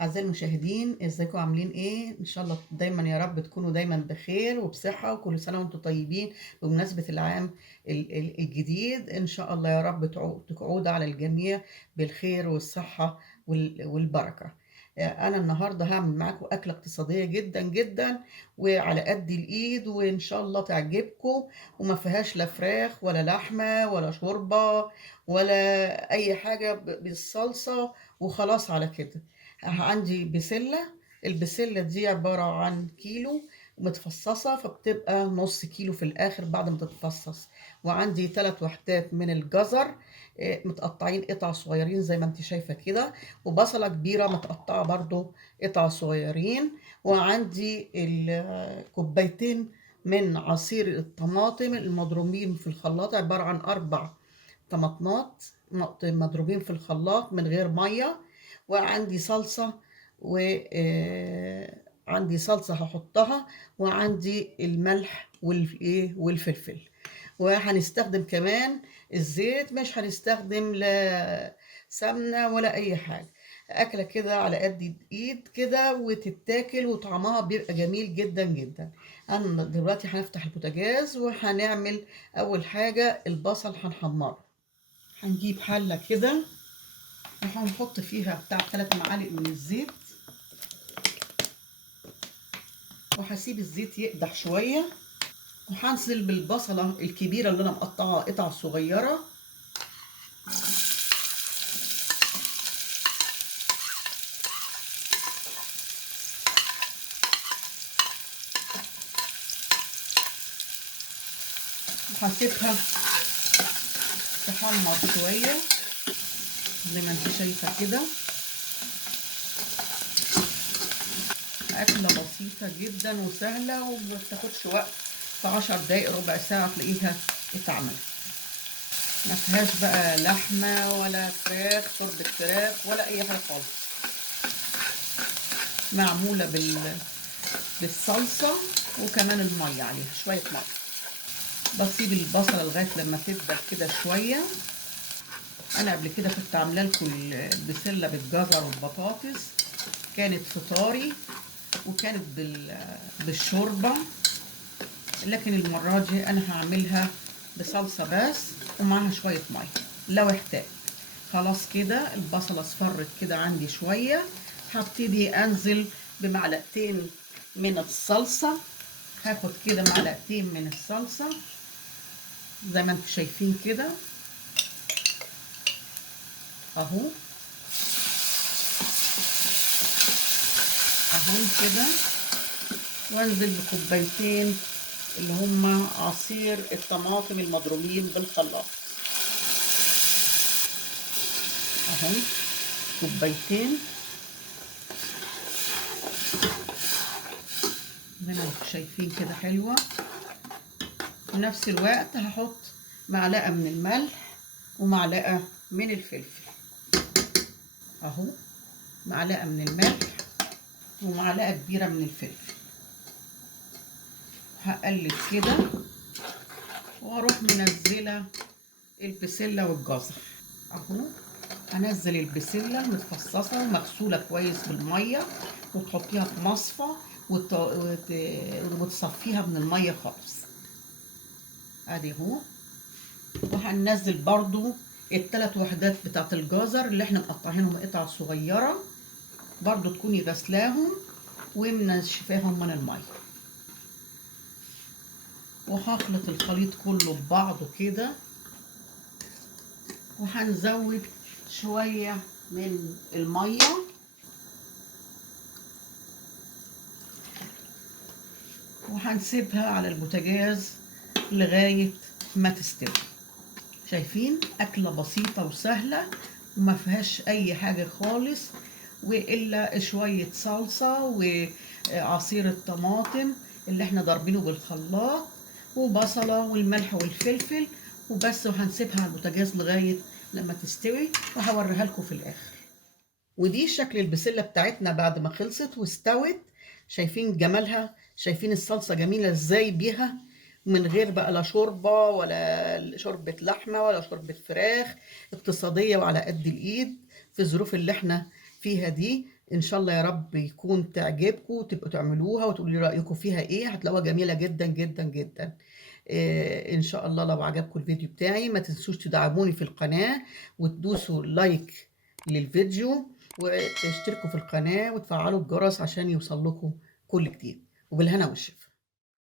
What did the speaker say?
أعزائي المشاهدين، ازيكم عاملين ايه؟ ان شاء الله دايما يا رب تكونوا دايما بخير وبصحة، وكل سنة وانتم طيبين بمناسبة العام الجديد. ان شاء الله يا رب تعود على الجميع بالخير والصحة والبركة. انا النهاردة هعمل معاكم أكلة اقتصادية جدا جدا وعلى قد الايد، وان شاء الله تعجبكم. وما فيهاش لا فراخ ولا لحمة ولا شوربة ولا اي حاجة، بالصلصة وخلاص على كده. عندي بسلة. البسلة دي عبارة عن كيلو متفصصة، فبتبقى نص كيلو في الآخر بعد ما تتفصص. وعندي 3 وحدات من الجزر، متقطعين قطع صغيرين زي ما انت شايفة كده. وبصلة كبيرة متقطعة برضو قطع صغيرين. وعندي كوبايتين من عصير الطماطم المضروبين في الخلاط، عبارة عن 4 طماطمات مضروبين في الخلاط من غير مية. وعندي صلصة، وعندي صلصة هحطها. وعندي الملح والفلفل. وهنستخدم كمان الزيت، مش هنستخدم لا سمنة ولا أي حاجة. أكلة كده على قد الإيد كده وتتاكل، وطعمها بيبقى جميل جدا جدا. أنا دلوقتي هنفتح البوتاجاز وهنعمل أول حاجة البصل هنحمره. هنجيب حلة كده وهنحط فيها بتاع 3 معالق من الزيت، وهسيب الزيت يقدح شوية. وهنزل بالبصلة الكبيرة اللي أنا مقطعها قطع صغيرة. وهسيبها تحمر شوية زي ما انت شايفة كده. أكلة بسيطة جدا وسهلة ومبتاخدش وقت، في 10 دقايق ربع ساعة تلاقيها اتعملت. ما فيهاش بقى لحمة ولا فراخ، شوربة فراخ ولا أي حاجة خالص. معمولة بالصلصة وكمان المية عليها شوية مية. بسيب البصلة لغاية لما تدبل كده شوية. أنا قبل كده كنت عاملة لكم البسلة بالجزر والبطاطس، كانت فطاري وكانت بالشوربة. لكن المرة دي أنا هعملها بصلصة بس ومعاها شوية مية لو احتاج. خلاص كده البصلة اصفرت كده عندي شوية. هبتدي أنزل بمعلقتين من الصلصة. هاخد كده معلقتين من الصلصة زي ما انتم شايفين كده اهو. اهو كده. وانزل بكوبايتين اللي هما عصير الطماطم المضروبين بالخلاط اهو. كوبايتين زي ما انتم شايفين كده حلوة. في نفس الوقت هحط معلقة من الملح ومعلقة من الفلفل اهو. معلقة من الملح ومعلقة كبيرة من الفلفل. هقلب كده واروح منزلة البسلة والجزر اهو. هنزل البسلة متفصصة ومغسولة كويس بالمية، وتحطيها في مصفى وتصفيها من المية خالص ادي اهو. وهننزل برضو ال3 وحدات بتاعت الجزر اللي احنا مقطعينهم قطع صغيرة، برضو تكوني غسلاهم ومنشفاهم من المية. وهخلط الخليط كله ببعضه كده. وهنزود شوية من المية وهنسيبها على البوتاجاز لغاية ما تستوي. شايفين أكلة بسيطة وسهلة وما فيهاش أي حاجة خالص، وإلا شوية صلصة وعصير الطماطم اللي احنا ضاربينه بالخلاط وبصلة والملح والفلفل وبس. وهنسيبها على البوتاجاز لغاية لما تستوي وهوريها لكم في الآخر. ودي شكل البسلة بتاعتنا بعد ما خلصت واستوت. شايفين جمالها؟ شايفين الصلصة جميلة ازاي بيها، من غير بقى لا شوربة ولا شوربة لحمة ولا شوربة فراخ. اقتصادية وعلى قد الإيد في الظروف اللي احنا فيها دي. إن شاء الله يا رب يكون تعجبكم وتبقوا تعملوها وتقولوا لي رأيكم فيها إيه، هتلاقوها جميلة جدًا، جدًا، جدًا. إن شاء الله لو عجبكم الفيديو بتاعي ما تنسوش تدعموني في القناة وتدوسوا لايك للفيديو وتشتركوا في القناة وتفعلوا الجرس عشان يوصل لكم كل جديد، وبالهنا والشفا.